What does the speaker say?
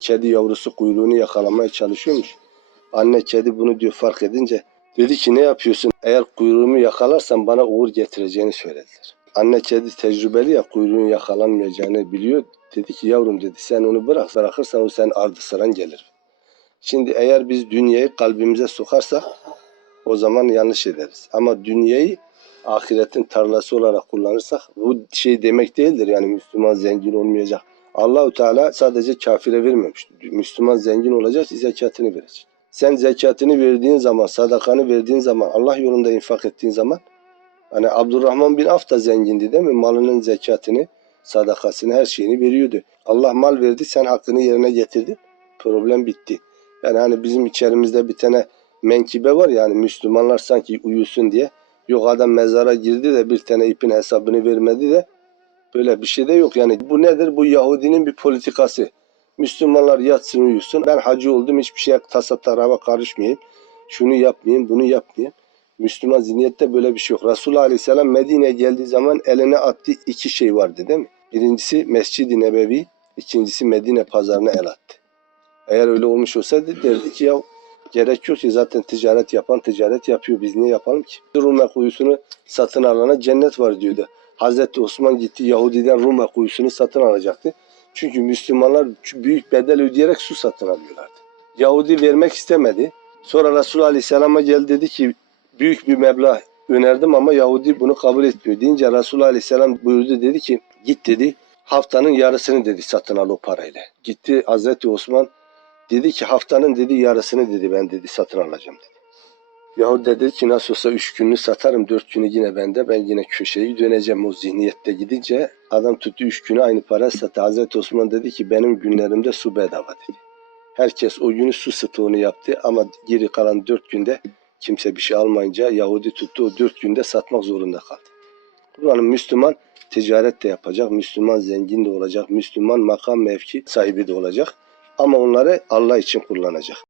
Kedi yavrusu kuyruğunu yakalamaya çalışıyormuş. Anne kedi bunu diyor fark edince dedi ki ne yapıyorsun? Eğer kuyruğumu yakalarsan bana uğur getireceğini söylediler. Anne kedi tecrübeli ya kuyruğun yakalanmayacağını biliyor. Dedi ki yavrum dedi sen onu bırak bırakırsan o senin ardı sıran gelir. Şimdi eğer biz dünyayı kalbimize sokarsak o zaman yanlış ederiz. Ama dünyayı ahiretin tarlası olarak kullanırsak bu şey demek değildir yani Müslüman zengin olmayacak. Allahu Teala sadece kafire vermemiş. Müslüman zengin olacak, zekatını verecek. Sen zekatını verdiğin zaman, sadakanı verdiğin zaman, Allah yolunda infak ettiğin zaman hani Abdurrahman bin Af da zengindi değil mi? Malının zekatını, sadakasını, her şeyini veriyordu. Allah mal verdi, sen hakkını yerine getirdin. Problem bitti. Yani hani bizim içerimizde bir tane menkibe var yani Müslümanlar sanki uyusun diye. Yok adam mezara girdi de bir tane ipin hesabını vermedi de böyle bir şey de yok. Yani bu nedir? Bu Yahudinin bir politikası. Müslümanlar yatsın uyusun. Ben hacı oldum hiçbir şeye tasa tarava karışmayayım. Şunu yapmayayım, bunu yapmayayım. Müslüman zihniyette böyle bir şey yok. Resulullah Aleyhisselam Medine'ye geldiği zaman eline attığı iki şey vardı değil mi? Birincisi Mescid-i Nebevi, ikincisi Medine pazarına el attı. Eğer öyle olmuş olsaydı derdi ki ya gerek yok ki zaten ticaret yapan ticaret yapıyor. Biz niye yapalım ki? Rume kuyusunu satın alana cennet var diyordu. Hazreti Osman gitti Yahudi'den Rume kuyusunu satın alacaktı. Çünkü Müslümanlar büyük bedel ödeyerek su satın alıyorlardı. Yahudi vermek istemedi. Sonra Resulullah Aleyhisselam'a geldi dedi ki büyük bir meblağ önerdim ama Yahudi bunu kabul etmiyor. Deyince Resulullah Aleyhisselam buyurdu dedi ki git dedi haftanın yarısını dedi satın al o parayla. Gitti Hazreti Osman dedi ki haftanın dedi yarısını dedi ben dedi satın alacağım dedi. Yahudi de dedi ki nasıl olsa üç gününü satarım dört günü yine bende ben yine köşeyi döneceğim o zihniyette gidince adam tuttu üç günü aynı para sattı. Hazreti Osman dedi ki benim günlerimde su bedava dedi. Herkes o günü su stoğunu yaptı ama geri kalan dört günde kimse bir şey almayınca Yahudi tuttu o dört günde satmak zorunda kaldı. Kur'an'ın Müslüman ticaret de yapacak, Müslüman zengin de olacak, Müslüman makam mevki sahibi de olacak. Ama onları Allah için kullanacak.